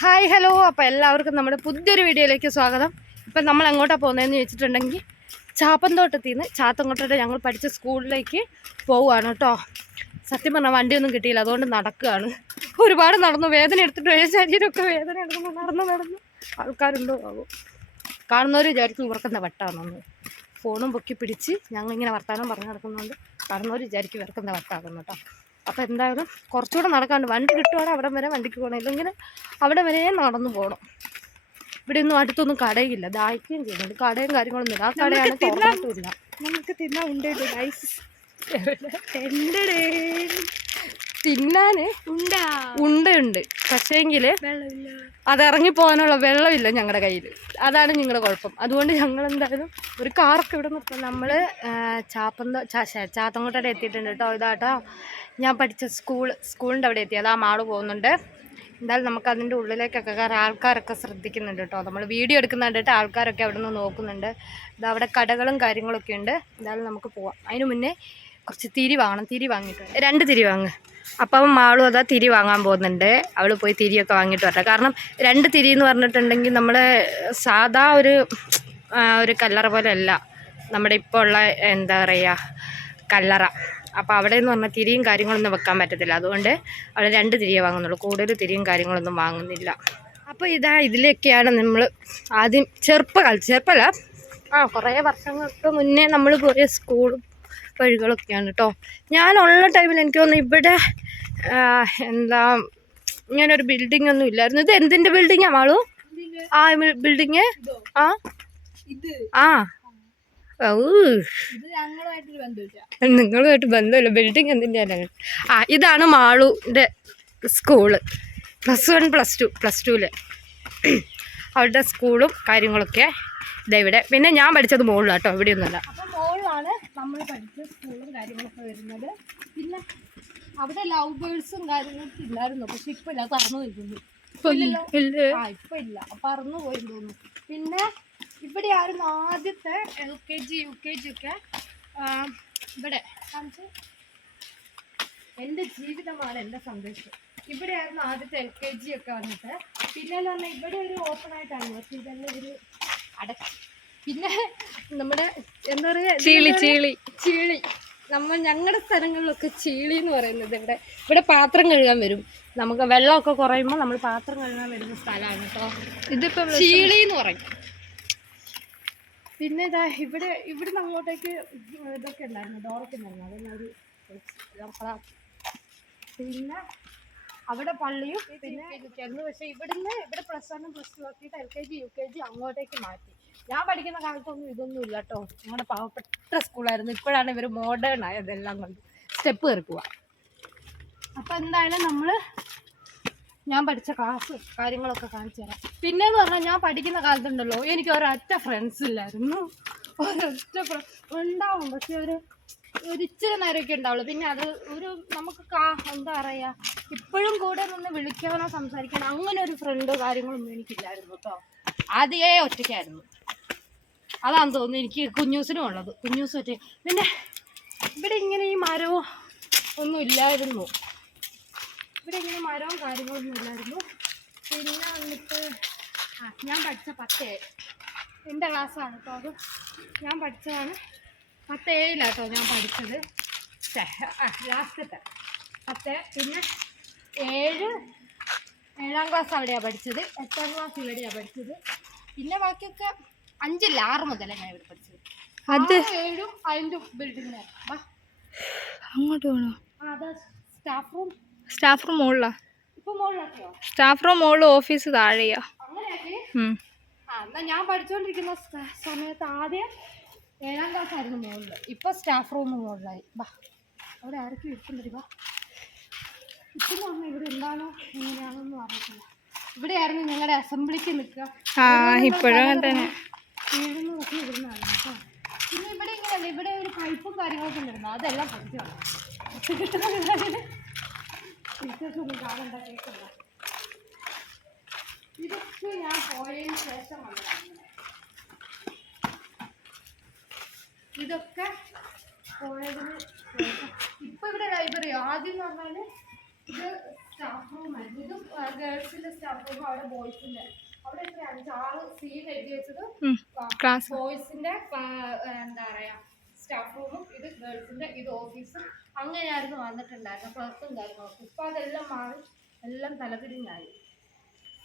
Hi hello, അപ്പോൾ എല്ലാവർക്കും നമ്മുടെ പുതിയൊരു വീഡിയോയിലേക്ക് സ്വാഗതം. ഇപ്പം നമ്മൾ എങ്ങോട്ടാണ് പോകുന്നതെന്ന് ചോദിച്ചിട്ടുണ്ടെങ്കിൽ ചാപ്പന്തോട്ടത്തിൽ നിന്ന് ചാത്തങ്കോട്ടയുടെ ഞങ്ങൾ പഠിച്ച സ്കൂളിലേക്ക് പോവുകയാണ് കേട്ടോ. സത്യം പറഞ്ഞാൽ വണ്ടിയൊന്നും കിട്ടിയില്ല, അതുകൊണ്ട് നടക്കുകയാണ്. ഒരുപാട് നടന്നു, വേദന എടുത്തിട്ട് ശരീരമൊക്കെ വേദന എടുക്കുന്നു. നടന്ന് ആൾക്കാരുണ്ടോ ആവും, കാണുന്നവർ വിചാരിക്കും ഇവർക്കെന്താ വട്ടാണെന്ന്. ഫോണും പൊക്കി പിടിച്ച് ഞങ്ങളിങ്ങനെ വർത്താനം പറഞ്ഞു നടക്കുന്നതുകൊണ്ട് കാണുന്നവർ വിചാരിക്കും ഇവർക്കെന്താ വട്ടാകുന്നു കേട്ടോ. അപ്പോൾ എന്തായാലും കുറച്ചുകൂടെ നടക്കാണ്ട്, വണ്ടി കിട്ടുവാണെങ്കിൽ അവിടെ വരെ വണ്ടിക്ക് പോകണം, ഇല്ലെങ്കിൽ അവിടെ വരെ നടന്നു പോകണം. ഇവിടെ ഒന്നും അടുത്തൊന്നും കടയില്ല, ദാഹിക്കുകയും ചെയ്യുന്നുണ്ട്. കടയും കാര്യങ്ങളൊന്നും ഇല്ല, ആ കടയാണ് തുറന്നിട്ടില്ല. നമുക്ക് തിന്നാൻ ഉണ്ട് തിന്നാന് ഉണ്ട്, പക്ഷേങ്കിൽ അതിറങ്ങി പോകാനുള്ള വെള്ളമില്ല ഞങ്ങളുടെ കയ്യിൽ. അതാണ് നിങ്ങളുടെ കുഴപ്പം. അതുകൊണ്ട് ഞങ്ങൾ എന്തായാലും ഒരു കാറൊക്കെ ഇവിടെ നിർത്താം. നമ്മൾ ചാത്തങ്കോട്ടയുടെ എത്തിയിട്ടുണ്ട് കേട്ടോ. ഇതാട്ടോ ഞാൻ പഠിച്ച സ്കൂളിൻ്റെ അവിടെ എത്തി. അതാ മാള് പോകുന്നുണ്ട്. എന്തായാലും നമുക്ക് അതിൻ്റെ ഉള്ളിലേക്കൊക്കെ കയറാൻ ആൾക്കാരൊക്കെ ശ്രദ്ധിക്കുന്നുണ്ട് കേട്ടോ. നമ്മൾ വീഡിയോ എടുക്കുന്ന കണ്ടിട്ട് ആൾക്കാരൊക്കെ അവിടെ നിന്ന് നോക്കുന്നുണ്ട്. ഇതാ അവിടെ കടകളും കാര്യങ്ങളൊക്കെ ഉണ്ട്. എന്തായാലും നമുക്ക് പോവാം. അതിന് മുന്നേ കുറച്ച് തിരി വാങ്ങണം. തിരി വാങ്ങിയിട്ടുണ്ട്, 2 തിരി വാങ്ങ്. അപ്പം മാളും അതാ തിരി വാങ്ങാൻ പോകുന്നുണ്ട്. അവൾ പോയി തിരിയൊക്കെ വാങ്ങിയിട്ട് വരട്ടെ. കാരണം 2 തിരി എന്ന് പറഞ്ഞിട്ടുണ്ടെങ്കിൽ നമ്മൾ സാധാ ഒരു കല്ലറ പോലെ അല്ല നമ്മുടെ ഇപ്പോൾ ഉള്ള എന്താ പറയുക കല്ലറ. അപ്പോൾ അവിടെ എന്ന് പറഞ്ഞാൽ തിരിയും കാര്യങ്ങളൊന്നും വെക്കാൻ പറ്റത്തില്ല. അതുകൊണ്ട് അവിടെ 2 തിരിയേ വാങ്ങുന്നുള്ളൂ, കൂടുതൽ തിരിയും കാര്യങ്ങളൊന്നും വാങ്ങുന്നില്ല. അപ്പോൾ ഇതിലൊക്കെയാണ് നമ്മൾ ആദ്യം ചെറുപ്പമല്ല കുറേ വർഷങ്ങൾക്ക് മുന്നേ നമ്മൾ പോയ സ്കൂളും വഴികളൊക്കെയാണ് കേട്ടോ. ഞാനുള്ള ടൈമിൽ എനിക്ക് തോന്നുന്നു ഇവിടെ ഇങ്ങനൊരു ബിൽഡിംഗ് ഒന്നും ഇല്ലായിരുന്നു. ഇത് എന്തിൻ്റെ ബിൽഡിങ്ങാണ് മാളു? ആ ബിൽഡിങ് നിങ്ങളുമായിട്ട് ബന്ധമില്ല, ബിൽഡിങ് എന്തിൻ്റെ അല്ല. ഇതാണ് മാളുവിൻ്റെ സ്കൂള്. +1 +2 അവരുടെ സ്കൂളും കാര്യങ്ങളൊക്കെ ഇതെവിടെ. പിന്നെ ഞാൻ പഠിച്ചത് മുകളിലാണ് കേട്ടോ, ഇവിടെയൊന്നുമല്ല. അപ്പം മുകളിലാണ് നമ്മൾ പഠിച്ച സ്കൂളും കാര്യങ്ങളൊക്കെ വരുന്നത്. പിന്നെ അവിടെ ലവ് ബേഴ്സും കാര്യങ്ങളൊക്കെ ഇല്ലായിരുന്നു, പക്ഷെ ഇപ്പം ഇല്ല, പറന്നു നിൽക്കുന്നു. ഇപ്പം ഇല്ല, പറന്നു പോയി തോന്നുന്നു. പിന്നെ ഇവിടെയായിരുന്നു ആദ്യത്തെ LKG UKG ഒക്കെ. ഇവിടെ എൻ്റെ ജീവിതമാണ് എൻ്റെ സന്ദേശം. ഇവിടെയായിരുന്നു ആദ്യത്തെ LKG ഒക്കെ വന്നിട്ട്. പിന്നെന്ന് പറഞ്ഞാൽ ഇവിടെ ഒരു ഓപ്പൺ ആയിട്ടാണ്, പക്ഷെ ഇതെല്ലാം ഒരു അടച്ചു. പിന്നെ നമ്മുടെ എന്താ പറയുക ചീളി ഞങ്ങളുടെ സ്ഥലങ്ങളിലൊക്കെ ചീളി എന്ന് പറയുന്നത് ഇവിടെ പാത്രം കഴുകാൻ വരും. നമുക്ക് വെള്ളമൊക്കെ കുറയുമ്പോൾ നമ്മൾ പാത്രം കഴുകാൻ വരുന്ന സ്ഥലമാണ് കേട്ടോ. ഇതിപ്പോൾ ചീളി എന്ന് പറയും. പിന്നെ ഇതാ ഇവിടുന്ന് അങ്ങോട്ടേക്ക് ഇതൊക്കെ ഉണ്ടായിരുന്നു, ഡോറൊക്കെ ഉണ്ടായിരുന്നു. അതെല്ലാം പിന്നെ അവിടെ പള്ളിയും പിന്നെ ഇതൊക്കെയായിരുന്നു. പക്ഷെ ഇവിടെ +1 +2 ആക്കിയിട്ട് LKG UKG അങ്ങോട്ടേക്ക് മാറ്റി. ഞാൻ പഠിക്കുന്ന കാലത്തൊന്നും ഇതൊന്നും ഇല്ല കേട്ടോ. ഞങ്ങളുടെ പാവപ്പെട്ട സ്കൂളായിരുന്നു. ഇപ്പോഴാണ് ഇവർ മോഡേൺ ആയതെല്ലാം കൊണ്ട് സ്റ്റെപ്പ് കയറിക്കുക. അപ്പം എന്തായാലും ഞാൻ പഠിച്ച ക്ലാസ് കാര്യങ്ങളൊക്കെ കാണിച്ചു തരാം. പിന്നെയെന്ന് പറഞ്ഞാൽ ഞാൻ പഠിക്കുന്ന കാലത്തുണ്ടല്ലോ, എനിക്ക് ഒരൊറ്റ ഫ്രണ്ട്സ് ഇല്ലായിരുന്നു. ഉണ്ടാവും, പക്ഷെ ഒരു ഇച്ചിരി നേരമൊക്കെ ഉണ്ടാവുള്ളൂ. പിന്നെ അത് നമുക്ക് എന്താ പറയുക, ഇപ്പോഴും കൂടെ നിന്ന് വിളിക്കാനോ സംസാരിക്കാനോ അങ്ങനെ ഒരു ഫ്രണ്ട് കാര്യങ്ങളൊന്നും എനിക്കില്ലായിരുന്നു കേട്ടോ. ആദ്യമേ ഒറ്റയ്ക്കായിരുന്നു. അതാണെന്ന് തോന്നുന്നു എനിക്ക് കുഞ്ഞൂസിനും ഉള്ളത്. കുഞ്ഞൂസ് ഒറ്റ. പിന്നെ ഇവിടെ ഇങ്ങനെ ഈ മരവും ഒന്നും ഇല്ലായിരുന്നു. ഇവിടെ ഇങ്ങനെ മരവും കാര്യങ്ങളൊന്നും ഇല്ലായിരുന്നു. പിന്നെ വന്നിട്ട് ഞാൻ പഠിച്ച 10A എൻ്റെ ക്ലാസ്സാണ് കേട്ടോ. അത് ഞാൻ പഠിച്ചതാണ് 10A കേട്ടോ ഞാൻ പഠിച്ചത്. ലാസ്റ്റത്തെ 10. പിന്നെ 7ാം ക്ലാസ് അവിടെയാണ് പഠിച്ചത്. 8ാം ക്ലാസ് ഇവിടെയാണ് പഠിച്ചത്. പിന്നെ ബാക്കിയൊക്കെ 5 അല്ല 6 മുതലാണ് ഞാൻ ഇവിടെ പഠിച്ചത്. 7ഉം അതിൻ്റെ ബിൽഡിങ്ങിനാണ്. അങ്ങോട്ട് പോകണോ? അതാ സ്റ്റാഫ് റൂം മുകളിലാ. ഇപ്പൊ മുകളിലാക്കിയോ? സ്റ്റാഫ് റൂം മുകളിൽ, ഓഫീസ് താഴെയാ. അങ്ങനെയാക്കി. എന്നാ ഞാൻ പഠിച്ചുകൊണ്ടിരിക്കുന്ന സമയത്ത് ആദ്യം 7ാം ക്ലാസ് ആയിരുന്നു മുകളിൽ. ഇപ്പൊ സ്റ്റാഫ് റൂം മുകളിലായി. അവിടെ ആരൊക്കെ ഇരിക്കുന്നുണ്ട്. ഇപ്പം പറഞ്ഞാൽ ഇവിടെ എന്താണോ എങ്ങനെയാണോന്നും അറിയത്തില്ല. ഇവിടെയായിരുന്നു ഞങ്ങളുടെ അസംബ്ലിക്ക് നിൽക്കുക. ഇപ്പോഴും തന്നെ വീഴുന്നതൊക്കെ ഇവിടുന്നാണ് കേട്ടോ. പിന്നെ ഇവിടെ ഇങ്ങനെയല്ല, ഇവിടെ ഒരു പൈപ്പും കാര്യങ്ങളൊക്കെ ഉണ്ടായിരുന്നു. അതെല്ലാം പഠിച്ചാണ് ടീച്ചേഴ്സൊന്നും കാണണ്ട, കേൾക്കണ്ട. ഇതൊക്കെ ഞാൻ പോയതിന് ശേഷം വന്നതാണ്. ഇതൊക്കെ പോയതിന് ശേഷം. ഇപ്പം ഇവിടെ ലൈബ്രറി ആദ്യം എന്ന് പറഞ്ഞാൽ ഇത് സ്റ്റാഫ് റൂം ആയിരുന്നു. ഇത് ഗേൾസിന്റെ സ്റ്റാഫ് റൂം, അവിടെ ബോയ്സിന്റെ. അവിടെ എത്ര 5-6 സീൻ എഴുതി വെച്ചത് ക്ലാസ് ബോയ്സിന്റെ എന്താ പറയാ സ്റ്റാഫ് റൂമും, ഇത് ഗേൾസിന്റെ, ഇത് ഓഫീസും. അങ്ങനെയായിരുന്നു വന്നിട്ടുണ്ടായിരുന്നു, ക്ലർക്കും കാര്യങ്ങളൊക്കെ. ഇപ്പൊ അതെല്ലാം മാറി, എല്ലാം തലതിരിഞ്ഞായി.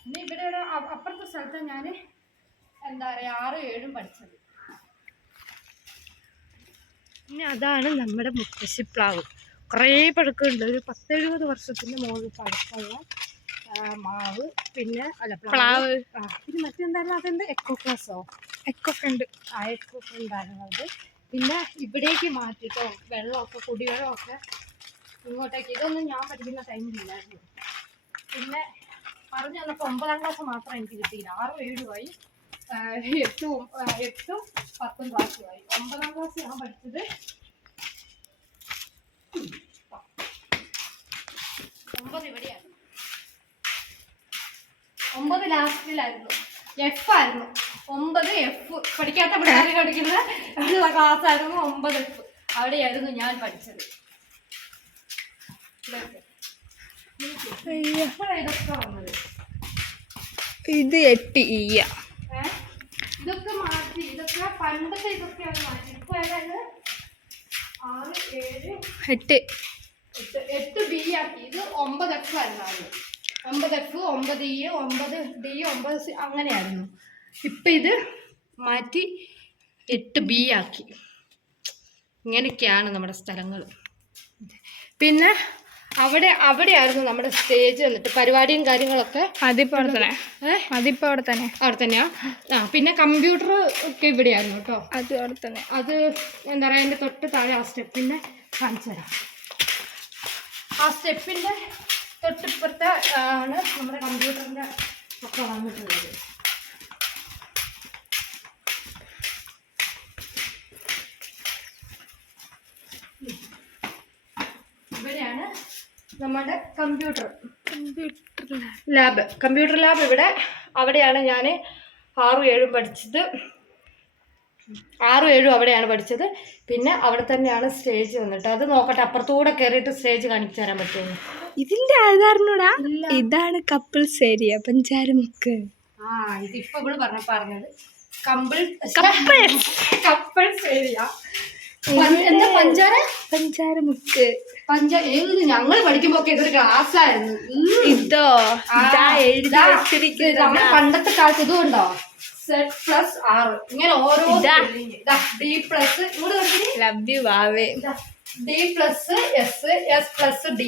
പിന്നെ ഇവിടെ അപ്പുറത്തെ സ്ഥലത്ത് ഞാൻ എന്താ പറയാ 6-7 പഠിച്ചത്. പിന്നെ അതാണ് നമ്മുടെ മുത്തശ്ശിപ്ലാവ്. കുറേ പഴക്കമുണ്ട്, ഒരു 10-70 വർഷത്തിന്റെ മുകളിൽ പഴക്കമുള്ള മാവ്. പിന്നെ അല്ല പ്ലാവ്. പിന്നെ മറ്റെന്തായിരുന്നു, അതെന്ത് എക്കോ ക്ലാസ്സോ, എക്കോ ഫ്രണ്ട്. എക്കോ ഫ്രണ്ടായിരുന്നു അത്. പിന്നെ ഇവിടേക്ക് മാറ്റിട്ടോ വെള്ളമൊക്കെ, കുടിവെള്ളമൊക്കെ ഇങ്ങോട്ടേക്ക്. ഇതൊന്നും ഞാൻ പഠിക്കുന്ന ടൈമിലില്ലായിരുന്നു. പിന്നെ പറഞ്ഞു തന്നപ്പോൾ 9ാം ക്ലാസ് മാത്രം എനിക്ക് കിട്ടിയില്ല. 6-7 8-10 ക്ലാസ്സുമായി. 9ാം ക്ലാസ് ഞാൻ പഠിച്ചത് 9 ഇവിടെയായിരുന്നു. 9 ലാസ്റ്റിലായിരുന്നു. F ആയിരുന്നു. 9 F. പഠിക്കാത്ത പിള്ളേർ പഠിക്കുന്ന ക്ലാസ് ആയിരുന്നു 9 F. അവിടെയായിരുന്നു ഞാൻ പഠിച്ചത്. ഇതൊക്കെ വന്നത് ഇത് 8 ഈയ. ഇതൊക്കെ മാറ്റി, ഇതൊക്കെ പണ്ടത്തെ ഇതൊക്കെയാണ് മാറ്റി. ഇപ്പൊ ഏതാണ്ട് 6-7 8 B ആക്കി. ഇത് 9 F ആയിരുന്നു. 9 F, 9 E, 9 D, 9 C അങ്ങനെയായിരുന്നു. ഇപ്പം ഇത് മാറ്റി 8 B ആക്കി. ഇങ്ങനെയൊക്കെയാണ് നമ്മുടെ സ്ഥലങ്ങൾ. പിന്നെ അവിടെയായിരുന്നു നമ്മുടെ സ്റ്റേജ് വന്നിട്ട് പരിപാടിയും കാര്യങ്ങളൊക്കെ. അതിപ്പോ അവിടെ തന്നെ. അവിടെ തന്നെയാ. പിന്നെ കമ്പ്യൂട്ടർ ഒക്കെ ഇവിടെയായിരുന്നു കേട്ടോ. അത് അവിടെ തന്നെ. അത് എന്താ പറയുക, അതിൻ്റെ തൊട്ട് താഴെ ആ സ്റ്റെപ്പിൻ്റെ കാണിച്ചു തരാം. ആ സ്റ്റെപ്പിൻ്റെ തൊട്ടിപ്പുറത്തെ ആണ് നമ്മുടെ കമ്പ്യൂട്ടറിൻ്റെ ഒക്കെ വന്നിട്ടുള്ളത്. ഇവിടെയാണ് നമ്മുടെ കമ്പ്യൂട്ടർ ലാബ്. കമ്പ്യൂട്ടർ ലാബ് ഇവിടെ. അവിടെയാണ് ഞാൻ 6-7 പഠിച്ചത്. 6-7 അവിടെയാണ് പഠിച്ചത്. പിന്നെ അവിടെ തന്നെയാണ് സ്റ്റേജ് വന്നിട്ട്. അത് നോക്കട്ടെ, അപ്പുറത്തൂടെ കയറിയിട്ട് സ്റ്റേജ് കാണിച്ചു തരാൻ പറ്റുമോ? ഇതിന്റെ ആധാറിനോടാ. ഇതാണ് കപ്പിൾസ് ഏരിയ, പഞ്ചാരമുക്ക്. ഇതിപ്പോ ഇവിടെ പറഞ്ഞത് കപ്പിൾസ് ഏരിയ. എന്താ പഞ്ചാരമുക്ക്? ഏത് ഞങ്ങൾ പഠിക്കുമ്പോ ഇതൊരു ക്ലാസ് ആയിരുന്നു. ഇതോ നമ്മുടെ പണ്ടത്തെ കാലത്ത് ഇതും ഉണ്ടോ, Z+R ഇങ്ങനെ ഓരോ D+, ലവ് യു വാവേ, D+S, S+D,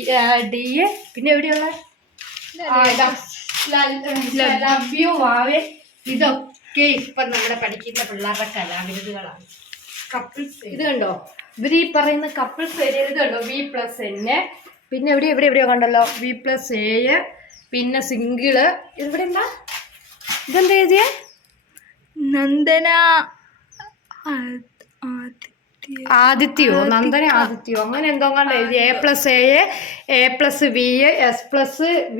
പിന്നെ എവിടെയുള്ള ലവ് യു വാവേ. ഇതൊക്കെ ഇപ്പൊ നമ്മുടെ പഠിക്കുന്ന പിള്ളേരുടെ കലാവിരുതുകളാണ്. കപ്പിൾസ് ഇത് കണ്ടോ, ഇവർ ഈ പറയുന്ന കപ്പിൾസ് ഏരിയ. ഇത് കണ്ടോ V+N. പിന്നെ എവിടെയോ കണ്ടല്ലോ V+A. പിന്നെ സിംഗിള്. ഇവിടെ എന്താ, ഇതെന്താ എഴുതിയ നന്ദന ആദിത്യോ, നന്ദന ആദിത്യോ അങ്ങനെ എന്തോ കണ്ട് എഴുതി. A+A, A+V, S+V.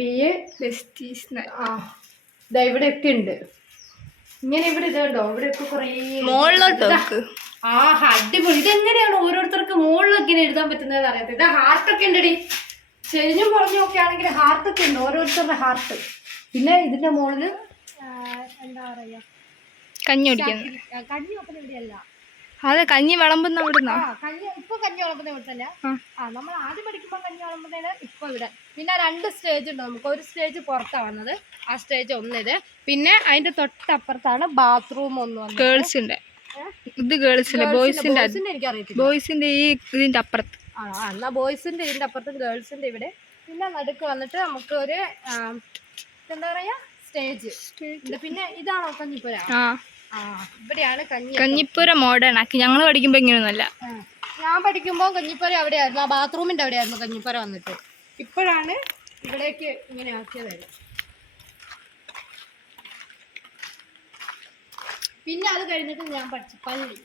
ഇവിടെയൊക്കെ ഉണ്ട് ഇങ്ങനെ. ഇവിടെ ഇത് കണ്ടോ, ഇവിടെയൊക്കെ കുറേ മുകളിലോട്ട്. അടിപൊളി. ഇതെങ്ങനെയാണ് ഓരോരുത്തർക്ക് മുകളിലൊക്കെ എഴുതാൻ പറ്റുന്നതെന്ന് അറിയാത്ത. ഇത് ഹാർട്ടൊക്കെ ഉണ്ടടി, ചെരിഞ്ഞും കുറഞ്ഞും ഒക്കെ ആണെങ്കിൽ ഹാർട്ടൊക്കെ ഉണ്ട്, ഓരോരുത്തരുടെ ഹാർട്ട്. പിന്നെ ഇതിന്റെ മുകളിൽ എന്താ പറയാ, കഞ്ഞി കുടിക്കുന്നു. കഞ്ഞി വെക്കുന്ന ഇവിടെയല്ല, അതെ കഞ്ഞി വിളമ്പുന്ന അവിടുന്ന്. ഇപ്പൊ കഞ്ഞി വിളമ്പുന്ന ഇവിടെ തന്നെ. നമ്മൾ ആദ്യം പഠിക്കുമ്പോൾ കഞ്ഞി വിളമ്പുന്നതിന് ഇപ്പൊ ഇവിടെ. പിന്നെ 2 സ്റ്റേജ് ഉണ്ട് നമുക്ക്. ഒരു സ്റ്റേജ് പുറത്താണ് വന്നത്, ആ സ്റ്റേജ് ഒന്നിത്. പിന്നെ അതിന്റെ തൊട്ടപ്പുറത്താണ് ബാത്റൂം ഒന്ന് വന്നത്. ഗേൾസിന്റെ ഇത്, ഗേൾസിന്റെ ബോയ്സിന്റെ എനിക്കറിയത്തില്ല. ബോയ്സിന്റെ ഈ ഇതിന്റെ അപ്പുറത്ത്. എന്നാ ബോയ്സിന്റെ ഇതിന്റെ അപ്പുറത്തും ഗേൾസിന്റെ ഇവിടെ. പിന്നെ നടുക്ക് വന്നിട്ട് നമുക്ക് ഒരു എന്താ പറയാ സ്റ്റേജ്. പിന്നെ ഇതാണോ കഞ്ഞിപ്പുര? ഇവിടെയാണ് കഞ്ഞിപ്പുര മോഡേൺ ആക്കി. ഞങ്ങൾ പഠിക്കുമ്പോ ഇങ്ങനെയൊന്നുമല്ല. ഞാൻ പഠിക്കുമ്പോൾ കഞ്ഞിപ്പുര അവിടെയായിരുന്നു, ആ ബാത്റൂമിന്റെ അവിടെയായിരുന്നു കഞ്ഞിപ്പുര വന്നിട്ട്. ഇപ്പോഴാണ് ഇവിടേക്ക് ഇങ്ങനെ ആക്കിയതായിരുന്നു. പിന്നെ അത് കഴിഞ്ഞിട്ട് ഞാൻ പഠിച്ചു പള്ളി.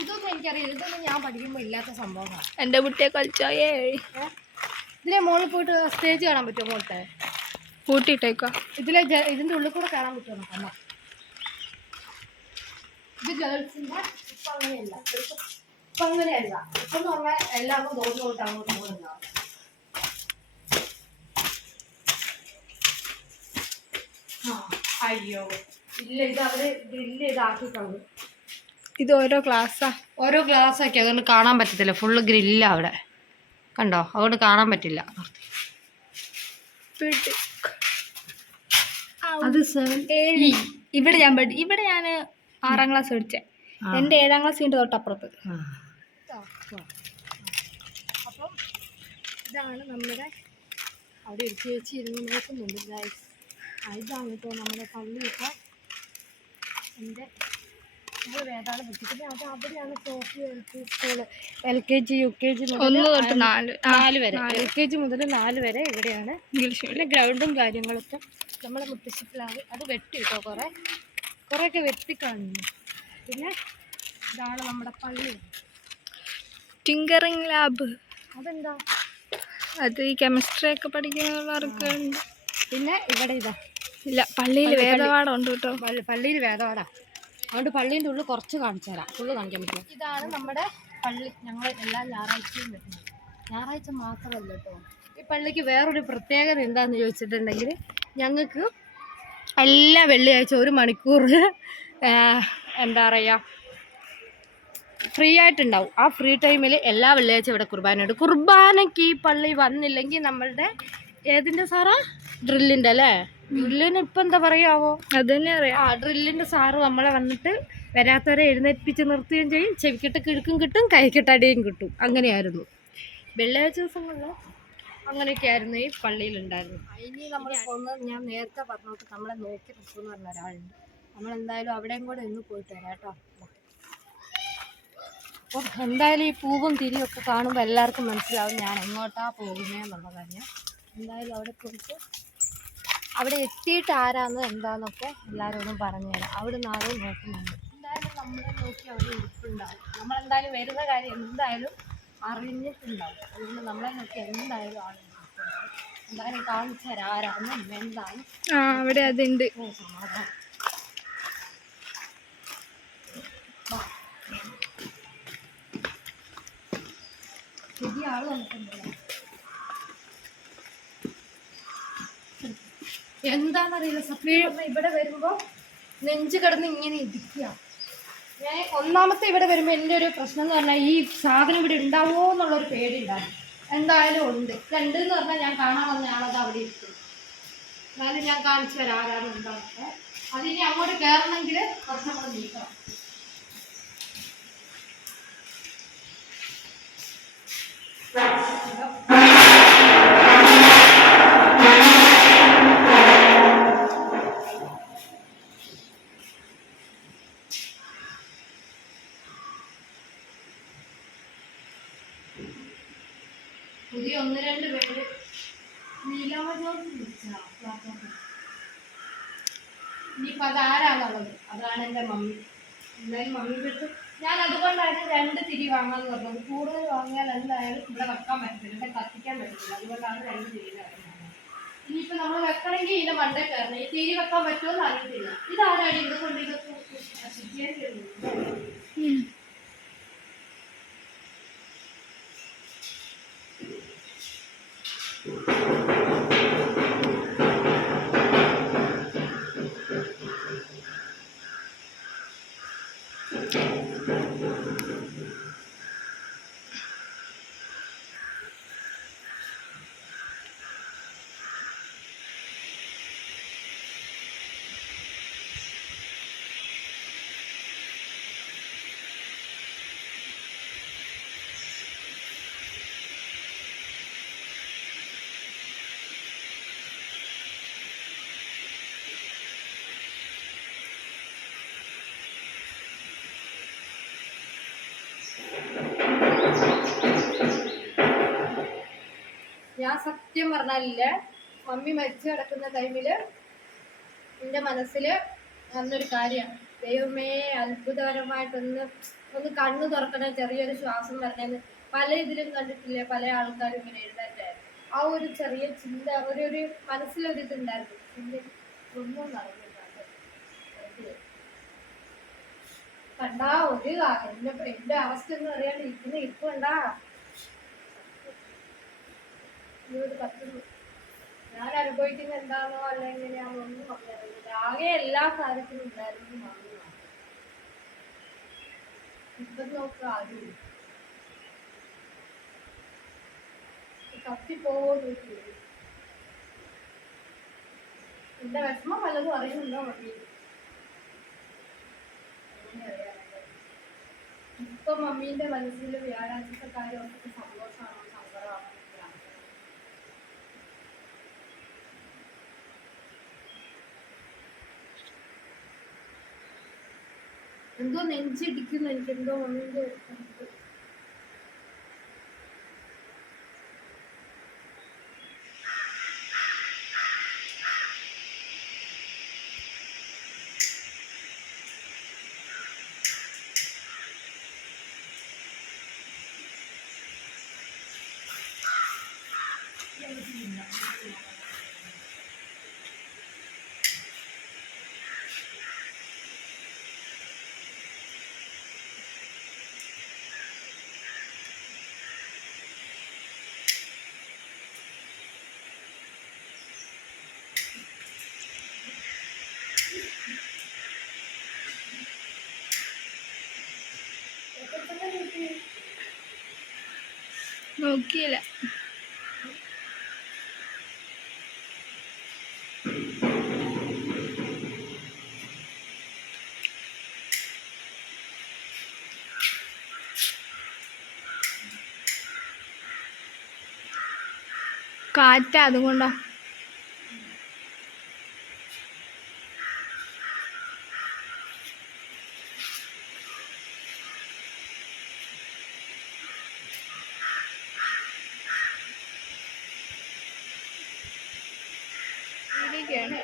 ഇതൊന്നും എനിക്കറിയില്ല, ഇതൊന്നും ഞാൻ പഠിക്കുമ്പോൾ ഇല്ലാത്ത സംഭവമാണ്. എൻ്റെ കുട്ടിയെ കളിച്ചോയേ. ഇതിലെ മുകളിൽ പോയിട്ട് സ്റ്റേജ് കാണാൻ പറ്റുമോ? മുകളിലത്തെ കൂട്ടിയിട്ടേക്കോ. ഇതിന്റെ ഉള്ളിൽ കൂടെ കാണാൻ പറ്റുമോ നോക്കാം. ഇത് ഗേൾസിന്റെ. ഇപ്പൊ അങ്ങനെയല്ല, ഇപ്പൊ അങ്ങനെയല്ല. ഇപ്പൊ എന്ന് പറഞ്ഞാൽ എല്ലാവർക്കും തോന്നുന്നു അങ്ങോട്ട് പോകുന്നതാണ്. അയ്യോ ഇല്ല, ഇത് അവര് ഗ്രില്ല് ചെയ്താക്കി കളഞ്ഞു. ഇത് ഓരോ ക്ലാസ്സാ, ഓരോ ഗ്ലാസ് ആക്കി, അതുകൊണ്ട് കാണാൻ പറ്റത്തില്ല. ഫുള്ള് ഗ്രില്ല അവിടെ, കണ്ടോ? അതുകൊണ്ട് കാണാൻ പറ്റില്ല. അത് ഇവിടെ ഞാൻ ഇവിടെ ഞാൻ 6ാം ക്ലാസ് പഠിച്ചേ. എൻ്റെ 7ാം ക്ലാസ് കഴിഞ്ഞിട്ട് തൊട്ടപ്പുറത്ത്. അപ്പം ഇതാണ് നമ്മുടെ അവിടെ ഒരു ചേച്ചി ഇരുന്ന് നോക്കുന്നുണ്ട് ഗൈസ്. ഇതാണ് ഇപ്പോൾ നമ്മുടെ പള്ളിയൊക്കെ. എൻ്റെ വേദാണ് പഠിക്കുന്നത്. അത് അവിടെയാണ് സോഫിയ സ്കൂള്. LKG UKG മുതൽ 4 വരെ, LKG മുതൽ 4 വരെ ഇവിടെയാണ്. പിന്നെ ഗ്രൗണ്ടും കാര്യങ്ങളൊക്കെ നമ്മളെ മുത്തശ്ശിപ്പിലാണ്. അത് വെട്ടി കേട്ടോ, കുറേയൊക്കെ വെട്ടിക്കാണുന്നു. പിന്നെ ഇതാണ് നമ്മുടെ പള്ളി, ടിങ്കറിങ് ലാബ്. അതെന്താ? അത് ഈ കെമിസ്ട്രി ഒക്കെ പഠിക്കുന്നവർക്ക് ഉണ്ട്. പിന്നെ ഇവിടെ ഇല്ല, പള്ളിയിൽ വേദപാഠം ഉണ്ട് കേട്ടോ. പള്ളിയിൽ വേദപാഠം, അതുകൊണ്ട് പള്ളീൻ്റെ ഉള്ളിൽ കുറച്ച് കാണിച്ചു തരാം, ഫുള്ള് കാണിക്കാൻ പറ്റില്ല. ഇതാണ് നമ്മുടെ പള്ളി. ഞങ്ങൾ എല്ലാ ഞായറാഴ്ചയും വരുന്നത്. ഞായറാഴ്ച മാത്രമല്ല കേട്ടോ, ഈ പള്ളിക്ക് വേറൊരു പ്രത്യേകത എന്താണെന്ന് ചോദിച്ചിട്ടുണ്ടെങ്കിൽ, ഞങ്ങൾക്ക് എല്ലാ വെള്ളിയാഴ്ച 1 മണിക്കൂർ എന്താ പറയുക ഫ്രീ ആയിട്ടുണ്ടാവും. ആ ഫ്രീ ടൈമിൽ എല്ലാ വെള്ളിയാഴ്ച ഇവിടെ കുർബാനയുണ്ട്. കുർബാനയ്ക്ക് ഈ പള്ളി വന്നില്ലെങ്കിൽ നമ്മളുടെ ഏതിൻ്റെ സാറാ? ഡ്രില്ലിൻ്റെ അല്ലേ? ഡ്രില്ലിന് ഇപ്പം എന്താ പറയാവോ? അത് തന്നെ അറിയാം. ഡ്രില്ലിൻ്റെ സാറ് നമ്മളെ വന്നിട്ട് വരാത്തവരെ എഴുന്നേൽപ്പിച്ച് നിർത്തുകയും ചെയ്യും. ചെവിക്കിട്ട് കിഴക്കും കിട്ടും, കൈക്കിട്ടടിയും കിട്ടും. അങ്ങനെയായിരുന്നു വെള്ളിയാഴ്ച ദിവസങ്ങളിൽ. അങ്ങനെയൊക്കെ ആയിരുന്നു ഈ പള്ളിയിലുണ്ടായിരുന്നു. ഇനി നമ്മൾ പോകുന്നത്, ഞാൻ നേരത്തെ പറഞ്ഞോട്ട് നമ്മളെ നോക്കി നിൽക്കുമെന്ന് പറഞ്ഞ ഒരാളുണ്ട്. നമ്മളെന്തായാലും അവിടെയും കൂടെ ഒന്ന് പോയിട്ട് വരാം കേട്ടോ. അപ്പം എന്തായാലും ഈ പൂവും തിരിയൊക്കെ കാണുമ്പോൾ എല്ലാവർക്കും മനസ്സിലാവും ഞാൻ എങ്ങോട്ടാണ് പോകുന്നതെന്നുള്ള കാര്യം. എന്തായാലും അവിടെ പോയിട്ട് അവിടെ എത്തിയിട്ട് ആരാന്ന് എന്താണെന്നൊക്കെ എല്ലാവരോടും പറഞ്ഞു തരാം. അവിടെ നിന്ന് ആരോ നോക്കുന്നുണ്ട്. എന്തായാലും നമ്മളെ നോക്കി അവിടെ ഇരിപ്പുണ്ടാവും. നമ്മളെന്തായാലും വരുന്ന കാര്യം എന്തായാലും അറിഞ്ഞിട്ടുണ്ടാവും. അതുകൊണ്ട് നമ്മളെ നോക്കി എന്തായാലും ആളുണ്ടാവും. എന്തായാലും കാണിച്ചു തരാം ആരാന്നും എന്താണെന്ന്. അവിടെ അതുണ്ട്. സമാധാനം. പുതിയ ആള് വന്നിട്ടുണ്ടല്ലോ. എന്താണെന്നറിയില്ല, സത്യം ഇവിടെ വരുമ്പോൾ നെഞ്ച് കിടന്ന് ഇങ്ങനെ ഇരിക്കുക. ഞാൻ ഒന്നാമത്തെ ഇവിടെ വരുമ്പോൾ എൻ്റെ ഒരു പ്രശ്നം എന്ന് പറഞ്ഞാൽ ഈ സാധനം ഇവിടെ ഉണ്ടാവുമോ എന്നുള്ളൊരു പേടി ഉണ്ടായിരുന്നു. എന്തായാലും ഉണ്ട്. 2 എന്ന് പറഞ്ഞാൽ ഞാൻ കാണാൻ വന്ന ആളത് അവിടെ ഇരിക്കും. എന്നാലും ഞാൻ കാണിച്ചു തരാം ആരാണ് ഉണ്ടാവുക. അതിനി അങ്ങോട്ട് കയറണമെങ്കിൽ കുറച്ചും കൂടെ നീക്കണം. പുതിയ 1-2 പേര് ഇനിയിപ്പോൾ അതാരാന്നുള്ളത് അതാണ് എൻ്റെ മമ്മി. എന്തായാലും മമ്മിയുടെ അടുത്ത് ഞാൻ അതുകൊണ്ടാണ് 2 തിരി വാങ്ങാന്ന് പറഞ്ഞത്. കൂടുതൽ വാങ്ങിയാൽ എന്തായാലും ഇവിടെ വെക്കാൻ പറ്റില്ല, ഇവിടെ കത്തിക്കാൻ പറ്റില്ല. അതുകൊണ്ടാണ് 2 തിരി വാങ്ങുന്നത്. ഇനിയിപ്പോൾ നമ്മൾ വെക്കണമെങ്കിൽ ഇതിൻ്റെ മണ്ടേ കയറണം. ഈ തിരി വെക്കാൻ പറ്റുമോ എന്ന് അറിയത്തില്ല. ഇതാരാണ് ഇവിടെ കൊണ്ട് ഇതൊക്കെ ശുചിയായി തരുന്നത്? ഞാൻ സത്യം പറഞ്ഞാലില്ല, മമ്മി മരിച്ചു കിടക്കുന്ന ടൈമില് എൻ്റെ മനസ്സിൽ വന്നൊരു കാര്യമാണ്. ദൈവമേ അത്ഭുതകരമായിട്ടൊന്ന് കണ്ണു തുറക്കണം, ചെറിയൊരു ശ്വാസം വരണമെന്ന് പല ഇതിലും കണ്ടിട്ടില്ലേ, പല ആൾക്കാരും ഇങ്ങനെ എഴുതാറ്റായിരുന്നു. ആ ഒരു ചെറിയ ചിന്ത, ഒരു മനസ്സിലൊരിതുണ്ടായിരുന്നു. ഒന്നും നടന്നിട്ടുണ്ട്. കണ്ടാ ഒരു എൻ്റെ അവസ്ഥ ഒന്നും അറിയാണ്ട് ഇരിപ്പ് കണ്ടാ. ഞാൻ അനുഭവിക്കുന്ന എന്താണോ അല്ല എങ്ങനെയാണോ ഒന്നും അറിയില്ല. ആകെ എല്ലാ കാര്യത്തിലും ഉണ്ടായിരുന്നു മമ്മിയാണ്. ഇപ്പം നോക്കുക ആരും കത്തിപ്പോകുന്നു. എന്റെ വിഷമം വല്ലതും അറിയുന്നുണ്ടോ മമ്മി? ഇപ്പൊ മമ്മീന്റെ മനസ്സിൽ വ്യാഴാഴ്ചത്തെ കാര്യം ഒക്കെ സന്തോഷമാണോ സങ്കടമാണോ? എന്തോ നെഞ്ചിടിക്കുന്നു എനിക്ക്, എന്തോ മമ്മീന്റെ നോക്കിയില്ല. കാറ്റ അതുകൊണ്ടാ. ഇതൊക്കെയാണ്.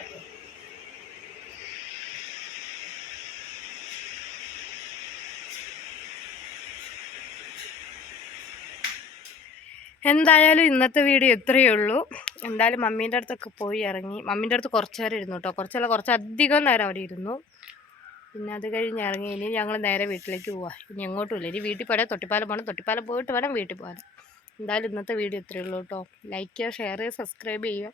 എന്തായാലും ഇന്നത്തെ വീഡിയോ ഇത്രയേ ഉള്ളൂ. എന്തായാലും മമ്മീൻ്റെ അടുത്തൊക്കെ പോയി ഇറങ്ങി. മമ്മീൻ്റെ അടുത്ത് കുറച്ച് നേരം ഇരുന്നു കേട്ടോ, കുറച്ചധികം നേരം അവിടെ ഇരുന്നു. പിന്നെ അത് കഴിഞ്ഞ് ഇറങ്ങി. ഇനി ഞങ്ങൾ നേരെ വീട്ടിലേക്ക് പോവാം. ഇനി എങ്ങോട്ടുമില്ല. ഇനി വീട്ടിൽ പോയാൽ തൊട്ടിപ്പാലം പോകണം, തൊട്ടിപ്പാലം പോയിട്ട് വേണം വീട്ടിൽ പോകാൻ. എന്തായാലും ഇന്നത്തെ വീഡിയോ ഇത്രയേ ഉള്ളൂ കേട്ടോ. ലൈക്ക് ചെയ്യുക, ഷെയർ ചെയ്യുക, സബ്സ്ക്രൈബ് ചെയ്യുക,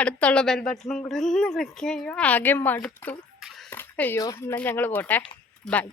അടുത്തുള്ള ബെൽ ബട്ടണും കൂടെ ഒന്ന് ക്ലിക്ക് ചെയ്യുക. ആകെ മടുത്തു. അയ്യോ, എന്നാൽ ഞങ്ങൾ പോട്ടെ. ബൈ.